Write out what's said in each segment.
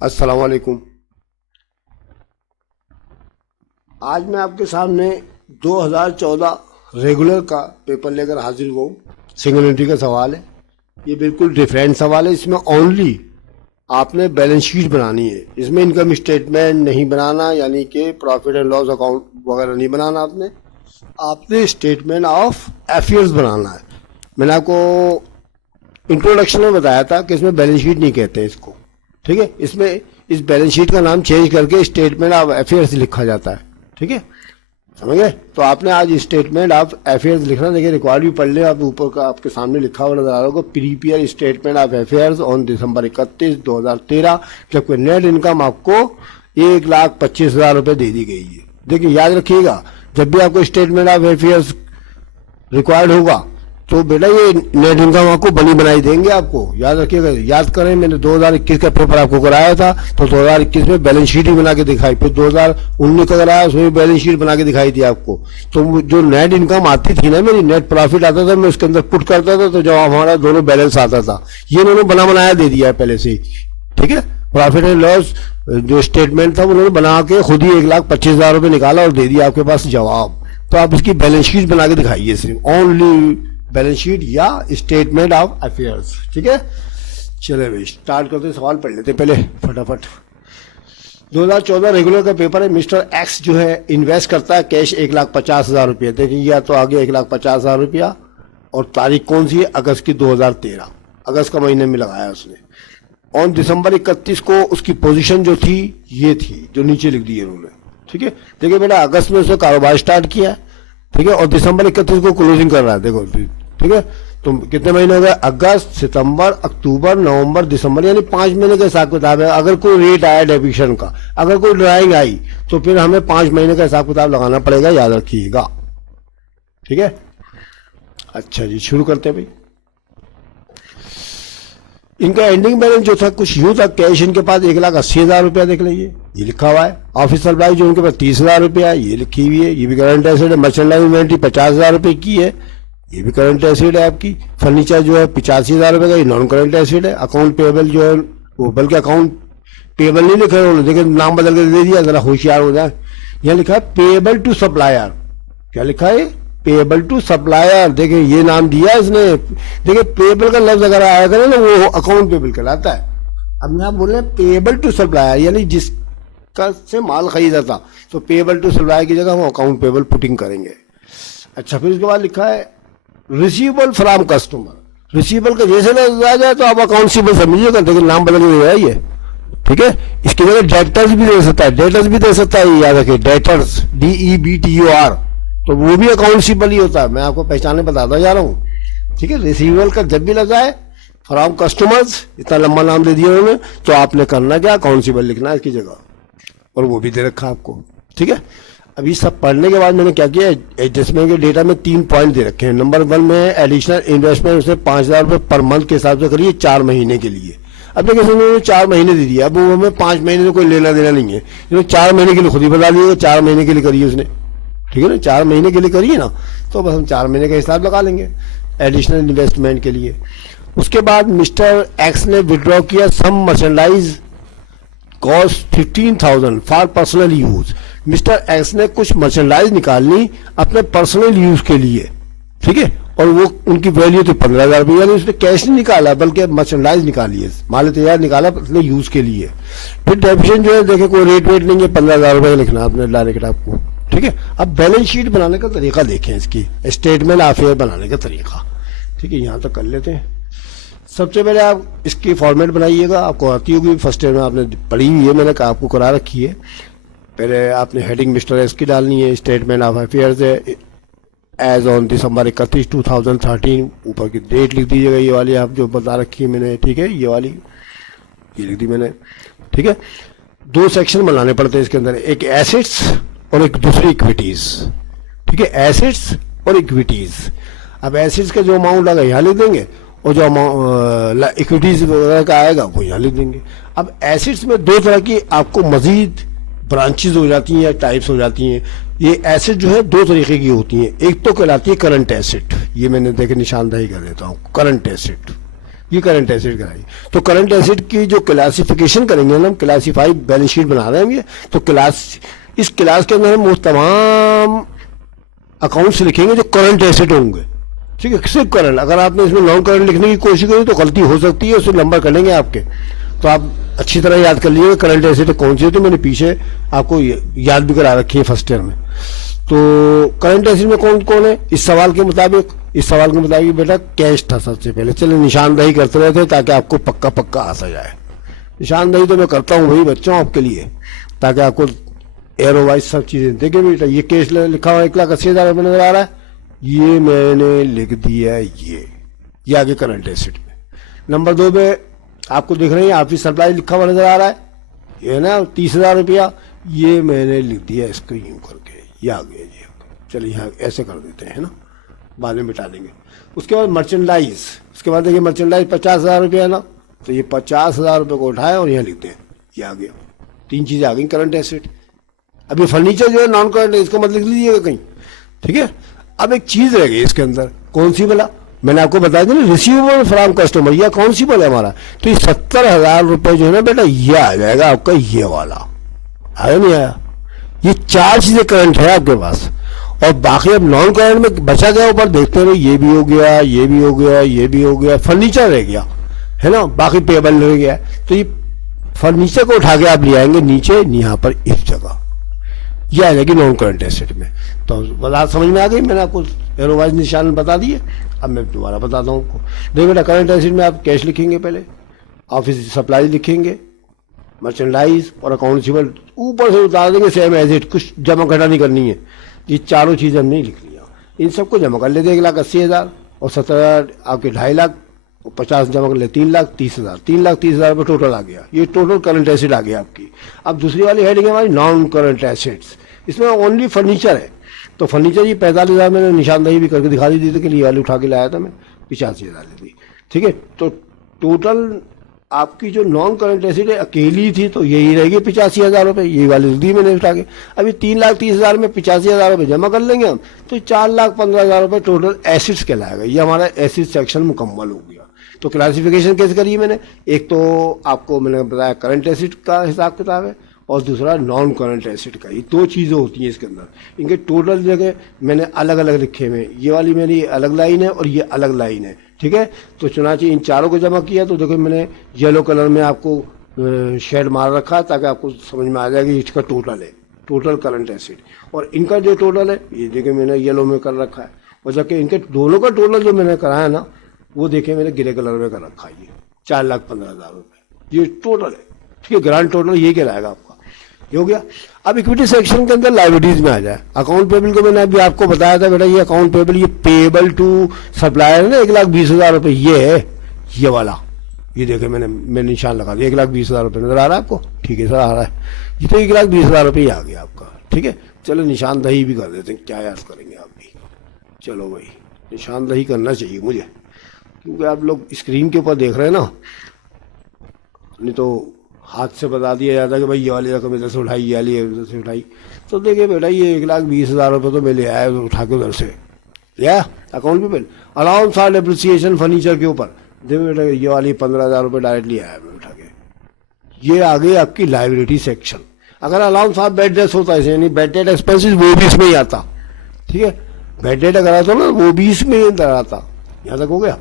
अस्सलाम वालेकुम। आज मैं आपके सामने 2014 रेगुलर का पेपर लेकर हाजिर हुआ हूँ। सिंगल एंट्री का सवाल है। ये बिल्कुल डिफरेंट सवाल है। इसमें ओनली आपने बैलेंस शीट बनानी है। इसमें इनकम स्टेटमेंट नहीं बनाना, यानी कि प्रॉफिट एंड लॉस अकाउंट वगैरह नहीं बनाना। आपने स्टेटमेंट ऑफ अफेयर्स बनाना है। मैंने आपको इंट्रोडक्शन में बताया था कि इसमें बैलेंस शीट नहीं कहते इसको, ठीक है। इसमें इस बैलेंस शीट का नाम चेंज करके स्टेटमेंट ऑफ अफेयर्स लिखा जाता है, ठीक है, समझ गए। तो आपने आज स्टेटमेंट ऑफ अफेयर्स लिखना। देखिए रिकॉर्ड भी पढ़ ले आप, ऊपर का आपके सामने लिखा हुआ नजर आ रहा होगा, prepare statement of affairs on December 31, 2013, जबकि नेट इनकम आपको 1,25,000 रुपये दे दी गई है। देखिए याद रखिएगा, जब भी आपको स्टेटमेंट ऑफ अफेयर्स रिक्वायर्ड होगा तो बेटा ये नेट इनकम आपको बनी बनाई देंगे। आपको याद रखिएगा, याद करें मैंने 2021 का पेपर आपको कराया था, तो 2021 में बैलेंस शीट ही बना के दिखाई, फिर 2019 का कराया उसमें बैलेंस शीट बना के दिखाई थी आपको। तो जो नेट इनकम आती थी ना, मेरी नेट प्रॉफिट आता था, मैं उसके अंदर पुट करता था, तो जब हमारा दोनों बैलेंस आता था, ये उन्होंने बना बनाया दे दिया है पहले से ही, ठीक है। प्रॉफिट एंड लॉस जो स्टेटमेंट था उन्होंने बना के खुद ही 1,25,000 रुपये निकाला और दे दिया आपके पास जवाब। तो आप इसकी बैलेंस शीट बना के दिखाइए, सिर्फ ओनली बैलेंस शीट या स्टेटमेंट ऑफ अफेयर्स, ठीक है। चले भाई स्टार्ट करते, सवाल पढ़ लेते पहले फटाफट। 2014 रेगुलर का पेपर है। मिस्टर एक्स जो है इन्वेस्ट करता है कैश 1,50,000 रुपये। देखिए या तो आगे 1,50,000 रुपया, और तारीख कौन सी है, अगस्त की 2013, अगस्त का महीने में लगाया उसने। और दिसंबर 31 को उसकी पोजीशन जो थी ये थी, जो नीचे लिख दी है उन्होंने, ठीक है। देखिए बेटा अगस्त में उसने कारोबार स्टार्ट किया, ठीक है, और दिसंबर 31 को क्लोजिंग कर रहा है। देखो ठीक है, तो कितने महीने हो गए, अगस्त, सितंबर, अक्टूबर, नवंबर, दिसंबर, यानी 5 महीने का हिसाब किताब है। अगर कोई रेट आया डेबिशन का, अगर कोई ड्राइंग आई, तो फिर हमें 5 महीने का हिसाब किताब लगाना पड़ेगा, याद रखिएगा, ठीक है। अच्छा जी शुरू करते हैं भाई। इनका एंडिंग बैलेंस जो था कुछ यूं था, कैश इनके पास 1,80,000 रुपया, देख लीजिए ये लिखा हुआ है। ऑफिस सप्लाई जो उनके पास 30,000 रुपया, ये लिखी हुई है, ये भी करंट एसेट है। मर्चेंडाइज इन्वेंट्री 50,000 रुपये की है, ये भी करंट एसेट है आपकी। फर्नीचर जो है 85,000 रुपये का, ये नॉन करंट एसेट है। अकाउंट पेबल जो है वो, बल्कि अकाउंट पेबल नहीं लिखा है उन्होंने, देखिए नाम बदल कर दे दिया, जरा होशियार हो जाए। यहाँ लिखा है पेबल टू सप्लायर, क्या लिखा है, पेबल टू सप्लायर। देखिए ये नाम दिया इसने। देखिए पेबल का लफ्ज अगर आया करे ना, वो अकाउंट पेबल कहलाता है। अब यहाँ बोल रहे हैं पेबल टू सप्लायर, यानी जिसका से माल खरीदा था, तो पेबल टू सप्लायर की जगह हम अकाउंट पेबल पुटिंग करेंगे। अच्छा फिर उसके बाद लिखा है रिसीवेबल फ्रॉम कस्टमर। रिसीवेबल का जैसे ना आ जाए तो आप अकाउंटेबल समझिएगा, लेकिन नाम बदल के है ये, ठीक है। इसकी जगह डेटर्स भी दे सकता है, डेटर्स भी दे सकता है, याद रखिए डेटर्स, DEBTOR, तो वो भी अकाउंटेबल ही होता है। मैं आपको पहचाने बताता जा रहा हूँ, ठीक है। रिसीवेबल का जब भी लगा है फ्रॉम कस्टमर्स, इतना लंबा नाम दे दिया उन्होंने, तो आपने करना क्या, अकाउंटेबल लिखना है इसकी जगह, और वो भी दे रखा आपको, ठीक है। अभी सब पढ़ने के बाद मैंने क्या किया, एडजस्टमेंट के डेटा में 3 पॉइंट दे रखे हैं। नंबर 1 में एडिशनल इन्वेस्टमेंट उसने 5,000 रुपये पर मंथ के हिसाब से करिए 4 महीने के लिए। अब देखिए उन्होंने 4 महीने दे दिया, अब वो हमें 5 महीने से कोई लेना देना नहीं है, जो 4 महीने के लिए खुद ही बता दिएगा, 4 महीने के लिए करिए उसने, ठीक है ना, 4 महीने के लिए करिए ना, तो बस हम 4 महीने का हिसाब लगा लेंगे एडिशनल इन्वेस्टमेंट के लिए। उसके बाद मिस्टर एक्स ने विड्रॉ किया some merchandise cost 15,000 for personal use. Mister X ने कुछ मर्चेंडाइज निकालनी अपने पर्सनल यूज के लिए, ठीक है, और वो उनकी वैल्यू थी 15,000 रुपये, यानी उसने कैश नहीं निकाला बल्कि मर्चेंडाइज निकाली है, माल तैयार निकाला अपने यूज के लिए। फिर डेफिशिएंट जो है देखे कोई रेट वेट नहीं है, 15,000 रुपये लिखना आपने डायरेक्ट आपको, ठीक है। अब बैलेंस शीट बनाने का तरीका देखें, इसकी स्टेटमेंट ऑफ अफेयर बनाने का तरीका, ठीक है, यहाँ तक कर लेते हैं। सबसे पहले आप इसकी फॉर्मेट बनाइएगा, आपको आती होगी, फर्स्ट ईयर में आपने पढ़ी हुई है, मैंने आपको करा रखी है। पहले आपने हेडिंग मिस्टर एस की डालनी है, स्टेटमेंट ऑफ अफेयर्स है एज ऑन दिसंबर 31, 2013, ऊपर की डेट लिख दीजिएगा, ये वाली आप जो बता रखी है मैंने, ठीक है, ये वाली ये लिख दी मैंने, ठीक है। 2 सेक्शन बनाने पड़ते हैं इसके अंदर, एक एसेट्स और एक दूसरी इक्विटीज, ठीक है, एसेट्स और इक्विटीज। अब एसेट्स का जो अमाउंट आएगा यहाँ लिख देंगे, और जो इक्विटीज वगैरह का आएगा वो यहाँ लिख देंगे। अब एसेट्स में 2 तरह की आपको मजीद ब्रांचेज हो जाती हैं या टाइप्स हो जाती हैं। ये एसेट जो है 2 तरीके की होती हैं, एक तो कहलाती है करंट एसेट, ये मैंने देखे निशानदेही कर देता हूँ, करंट एसेट, ये करंट एसेट कराइए। तो करंट एसेट की जो क्लासिफिकेशन करेंगे ना, हम क्लासिफाई बैलेंस शीट बना रहे हैं ये, तो इस क्लास के अंदर हम वो तमाम अकाउंट्स लिखेंगे जो करंट एसेट होंगे, ठीक है, सिर्फ करंट। अगर आपने इसमें नॉन करंट लिखने की कोशिश करी तो गलती हो सकती है, उससे नंबर कटेंगे आपके। तो आप अच्छी तरह याद कर लीजिएगा करंट एसेट कौन सी है, तो मैंने पीछे आपको याद भी करा रखी है फर्स्ट ईयर में। तो करंट एसेट में कौन कौन है इस सवाल के मुताबिक बेटा कैश था सबसे पहले। चलिए निशानदही करते रहते ताकि आपको पक्का पक्का आ जाए। निशानदही तो मैं करता हूँ भाई बच्चों आपके लिए, ताकि आपको एरो वाइज सब चीजें देखिए बेटा। ये कैश लिखा हुआ 1,80,000 रुपये नजर आ रहा है, ये मैंने लिख दिया ये आगे करंट एसेट में। नंबर 2 पे आपको दिख रही है ऑफिस सप्लाई लिखा हुआ नजर आ रहा है, ये है ना 30,000 रुपया, ये मैंने लिख दिया इसको यूं करके, ये आ गया जी। चलिए यहाँ ऐसे कर देते हैं ना, बाद में मिटा देंगे। उसके बाद मर्चेंडाइज, उसके बाद देखिए मर्चेंडाइज 50,000 रुपया है ना, तो ये 50,000 रुपये को उठाए और यहाँ लिखते हैं, ये आ गया। 3 चीजें आ गई करंट एसेट। अब ये फर्नीचर जो है नॉन करंट है, इसको मत लिख लीजिएगा कहीं, ठीक है। अब एक चीज रह गई इसके अंदर, कौन सी बोला मैंने आपको बताया था ना, रिसीवेबल फ्रॉम कस्टमर, यह कौन सी बोला हमारा, तो ये 70,000 रुपये जो है ना बेटा, ये आ जाएगा आपका, ये वाला आया नहीं आया। ये 4 चीजें करंट है आपके पास, और बाकी अब नॉन करंट में बचा गया ऊपर देखते रहे, ये भी हो गया, ये भी हो गया, ये भी हो गया, फर्नीचर रह गया है ना, बाकी पेबल रह गया। तो ये फर्नीचर को उठा के आप ले आएंगे नीचे यहाँ पर इस जगह, ये आ जाएगी नॉन करंट एसेट में। तो बात समझ में आ गई, मैंने आपको एरोवाइज निशान बता दिए। अब मैं दोबारा बताता हूँ आपको। देखिए बेटा करंट एसेट में आप कैश लिखेंगे, पहले ऑफिस सप्लाई लिखेंगे, मर्चेंडाइज और अकाउंट रिसीवेबल ऊपर से उतार देंगे सेम एज इट, कुछ जमा घटा नहीं करनी है। ये चारों चीजें हमने लिख लिया, इन सबको जमा कर लेते 1,80,000 और 17,000 आपके 2.5 लाख और 50 जमा कर ले 3,30,000, 3,30,000 रुपये टोटल आ गया। ये टोटल करंट एसेट आ गया आपकी। अब दूसरी वाली हेडिंग है हमारी नॉन करंट एसेट्स, इसमें ओनली फर्नीचर है। तो फर्नीचर ये 45,000 मैंने निशानदही भी करके दिखा दी थी कि ये वाली उठा के लाया था मैं, 85,000 दी, ठीक है। तो टोटल आपकी जो नॉन करंट एसेट है अकेली थी तो यही रहेगी 85,000 रुपये, यही वाली दी मैंने उठा के। अभी 3,30,000 में 85,000 रुपये जमा कर लेंगे हम, तो 4,15,000 रुपये टोटल एसिड्स कहलाएगा। ये हमारा एसिड सेक्शन मुकम्मल हो गया। तो क्लासिफिकेशन कैसे करी मैंने, एक तो आपको मैंने बताया करंट एसिड का हिसाब किताब है और दूसरा नॉन करंट एसिड का। ये 2 चीज़ें होती हैं इसके अंदर। इनके टोटल जगह मैंने अलग अलग लिखे हुए, ये वाली मेरी अलग लाइन है और ये अलग लाइन है, ठीक है। तो चुनाची इन चारों को जमा किया तो देखो मैंने येलो कलर में आपको शेड मार रखा है ताकि आपको समझ में आ जाए कि इसका टोटल है, टोटल करंट एसिड। और इनका जो टोटल है ये देखिए मैंने येलो में कर रखा है, और जबकि इनके दोनों का टोटल जो मैंने कराया ना वो देखे मैंने ग्रे कलर में कर रखा है, ये 4,15,000 रुपये ये टोटल है, ठीक है। ग्रांड टोटल ये कहलाएगा आपका, ये हो गया। अब इक्विटी सेक्शन के अंदर लायबिलिटीज में आ जाए। अकाउंट पेबल को मैंने अभी आपको बताया था बेटा, ये अकाउंट पेबल ये पेबल टू सप्लायर है ना 1,20,000 रुपये, ये है ये वाला, ये देखे मैंने निशान लगा दिया 1,20,000 रुपये नजर आ रहा है आपको, ठीक है सर आ रहा है। ये तो 1,20,000 रुपये आ गया आपका, ठीक है। चलो निशानदही भी कर देते हैं, क्या याद करेंगे आप भी। चलो भाई निशानदही करना चाहिए मुझे, क्योंकि आप लोग स्क्रीन के ऊपर देख रहे हैं ना, नहीं तो हाथ से बता दिया जाता है कि भाई ये वाली रकम इधर से उठाई, ये वाली इधर से उठाई। तो देखिए बेटा ये 1,20,000 रुपये तो मैं ले आया उठा के उधर से, या account payable allowance for depreciation furniture के ऊपर देखो बेटा ये वाली 15,000 रुपये डायरेक्टली आया मैं उठा के। ये आ गई आपकी लाइबिलिटी सेक्शन। अगर अलाउंस फॉर बेड डेट्स होता है, यानी बेड डेट एक्सपेंसिस, वो भी इसमें ही आता, ठीक है। बेड डेट अगर आता ना वो भी इसमें ही अंदर आता। यहाँ तक हो गया।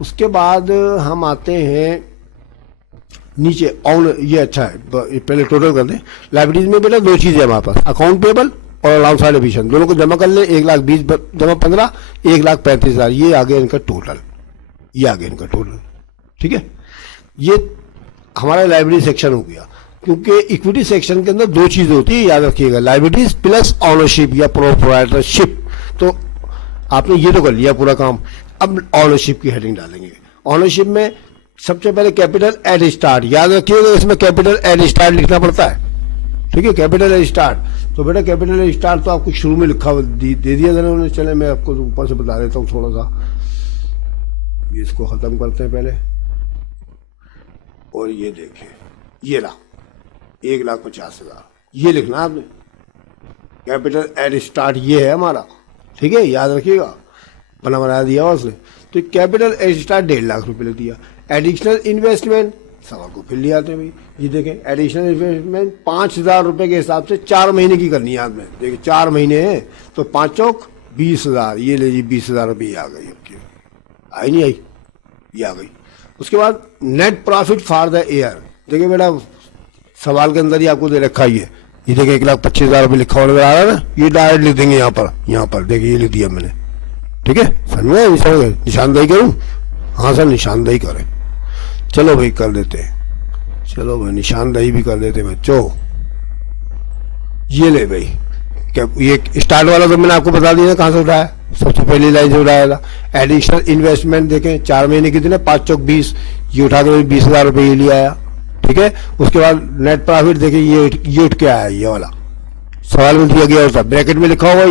उसके बाद हम आते हैं नीचे ऑन, ये अच्छा है पहले टोटल कर दें। लाइबिलिटीज में बेटा 2 चीजें हमारे पास, अकाउंट पेबल और अलाउंस फॉर डेप्रिसिएशन, दोनों को जमा कर ले। 1,20,000 जमा 15, 1,35,000 ये आ गया इनका टोटल, ये आ गया इनका टोटल, ठीक है। ये हमारा लाइबिलिटी सेक्शन हो गया। क्योंकि इक्विटी सेक्शन के अंदर 2 चीजें होती है, याद रखिएगा, लाइबिलिटीज प्लस ऑनरशिप या प्रोप्राइटरशिप। तो आपने ये तो कर लिया पूरा काम। अब ऑनरशिप की हेडिंग डालेंगे। ऑनरशिप में सबसे पहले कैपिटल एट स्टार्ट, याद रखिएगा इसमें कैपिटल एट स्टार्ट लिखना पड़ता है, ठीक है। कैपिटल एट स्टार्ट, तो बेटा कैपिटल एट स्टार्ट तो आपको शुरू में लिखा दे दिया था उन्होंने। चले मैं आपको ऊपर से बता देता हूँ थोड़ा सा, इसको खत्म करते हैं पहले। और ये देखिए ये रहा 1,50,000, ये लिखना आपने, कैपिटल एट स्टार्ट ये है हमारा, ठीक है, याद रखिएगा, बना दिया उसने। तो कैपिटल एक्स्ट्रा 1.5 लाख रुपए लिख दिया। एडिशनल इन्वेस्टमेंट सवाल को फिर ले आते हैं भाई, ये देखें एडिशनल इन्वेस्टमेंट 5,000 रुपए के हिसाब से 4 महीने की करनी है आज में, देखिए 4 महीने हैं तो 5 चौक 20,000, ये ले जी 20,000 रुपये आ गई आपकी, आई नहीं आई, ये आ गई। उसके बाद net profit for the year, देखिए बेटा सवाल के अंदर ही आपको दे रखा ही है, ये देखिए 1,25,000 रुपये लिखा हुआ नजर आ रहा है ना, ये डायरेक्ट लिख देंगे यहाँ पर देखिए ये लिख दिया मैंने, ठीक है समझ में, निशानदेही करूँ, हाँ सर निशानदेही करें, चलो भाई कर देते हैं, चलो भाई निशानदेही भी कर देते हैं बच्चों। ये ले भाई क्या, ये स्टार्ट वाला तो मैंने आपको बता दिया कहाँ से उठाया, सबसे पहली लाइन से उठाया था। एडिशनल इन्वेस्टमेंट देखें 4 महीने कितने, 5 चौक 20, ये उठा के 20,000 रुपये ये ले आया, ठीक है। उसके बाद नेट प्रॉफिट देखिए ये उठ के आया, ये वाला सवाल में दिया गया होता, ब्रैकेट में लिखा होगा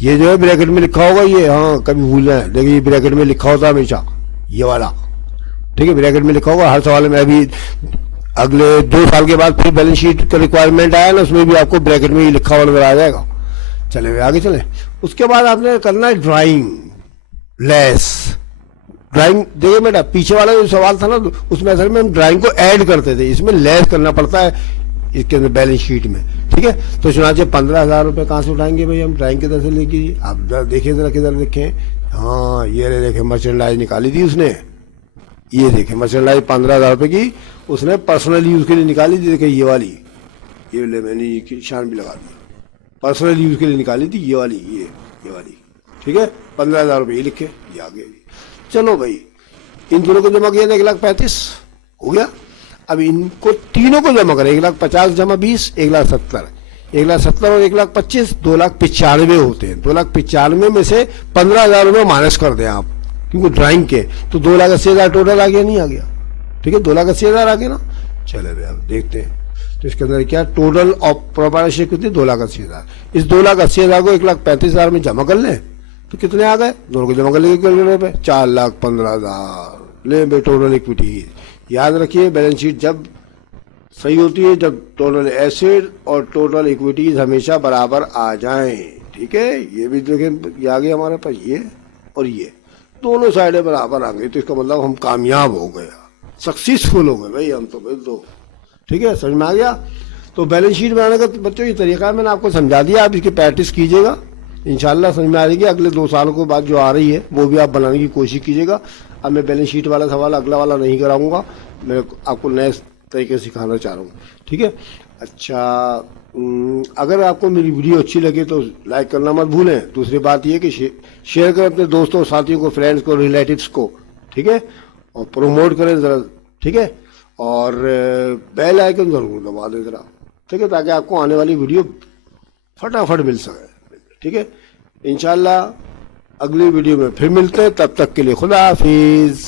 ये जो है ब्रैकेट में लिखा होगा ये, हाँ कभी भूल जाए, देखिए ये ब्रैकेट में लिखा होता है हमेशा ये वाला, ठीक है ब्रैकेट में लिखा होगा हर सवाल में। अभी अगले 2 साल के बाद फिर बैलेंस शीट का रिक्वायरमेंट आया ना, उसमें भी आपको ब्रैकेट में ही लिखा हुआ नजर आ जाएगा। चले आगे चले, उसके बाद आपने करना है ड्राइंग लेस, ड्राइंग देखिए बेटा पीछे वाला जो सवाल था ना उसमें असल में हम ड्राइंग को ऐड करते थे, इसमें लेस करना पड़ता है इसके अंदर बैलेंस शीट में, ठीक है। तो चुनाचे 15,000 रुपये कहाँ से उठाएंगे भाई हम, ड्राइंग की तरफ से लेके, आप देखिए जरा किधर देखें, हाँ ये देखें मर्चेंडाइज निकाली थी उसने, ये देखें मर्चेंडाइज 15,000 रुपये की उसने पर्सनल यूज के लिए निकाली थी, देखिए ये वाली, ये ले मैंने निशान भी लगा दिया, पर्सनल यूज के लिए निकाली थी ये वाली, ये वाली, ठीक है 15,000 रुपये ये लिखे, ये आ गया। चलो भाई इन दोनों को जमा किया था 1,35,000 हो गया। अब इनको तीनों को जमा करें, 1,50,000 जमा 20, 1,70,000, 1,70,000 और 1,25,000 2,95,000 होते हैं। 2,95,000 में से 15,000 रुपये माइनस कर दें आप, क्योंकि ड्राइंग के तो 2,80,000 टोटल आ गया, नहीं आ गया, ठीक है 2,80,000 आ गया ना। चले भाई अब देखते हैं तो इसके अंदर क्या टोटल ऑफ प्रोपर्टी कितनी 2,80,000, इस 2,80,000 को 1,35,000 में जमा कर लें तो कितने आ गए, दोनों को जमा कर लेंगे कैलकुलेटर पे 4,15,000 ले भाई टोटल इक्विटी। याद रखिए बैलेंस शीट जब सही होती है जब टोटल एसेट और टोटल इक्विटीज हमेशा बराबर आ जाएं, ठीक है। ये भी देखें ये आ गया हमारे पास, ये और ये दोनों साइडें बराबर आ गई तो इसका मतलब हम कामयाब हो गए, सक्सेसफुल हो गए भाई हम तो भाई दो, ठीक है समझ में आ गया। तो बैलेंस शीट बनाने का बच्चों ये तरीका मैंने आपको समझा दिया, आप इसकी प्रैक्टिस कीजिएगा, इंशाल्लाह समझ में आ जाएगी। अगले 2 सालों के बाद जो आ रही है वो भी आप बनाने की कोशिश कीजिएगा। अब मैं बैलेंस शीट वाला सवाल अगला वाला नहीं कराऊंगा, मैं आपको नए तरीके से सिखाना चाह रहा हूँ, ठीक है। अच्छा अगर आपको मेरी वीडियो अच्छी लगे तो लाइक करना मत भूलें। दूसरी बात यह कि शेयर करें अपने दोस्तों साथियों को, फ्रेंड्स को, रिलेटिव्स को, ठीक है, और प्रमोट करें ज़रा, ठीक है। और बेल आइकन जरूर दबा दें ज़रा, ठीक है, ताकि आपको आने वाली वीडियो फटाफट मिल सके, ठीक है। इंशाल्लाह अगली वीडियो में फिर मिलते हैं, तब तक के लिए खुदा हाफिज।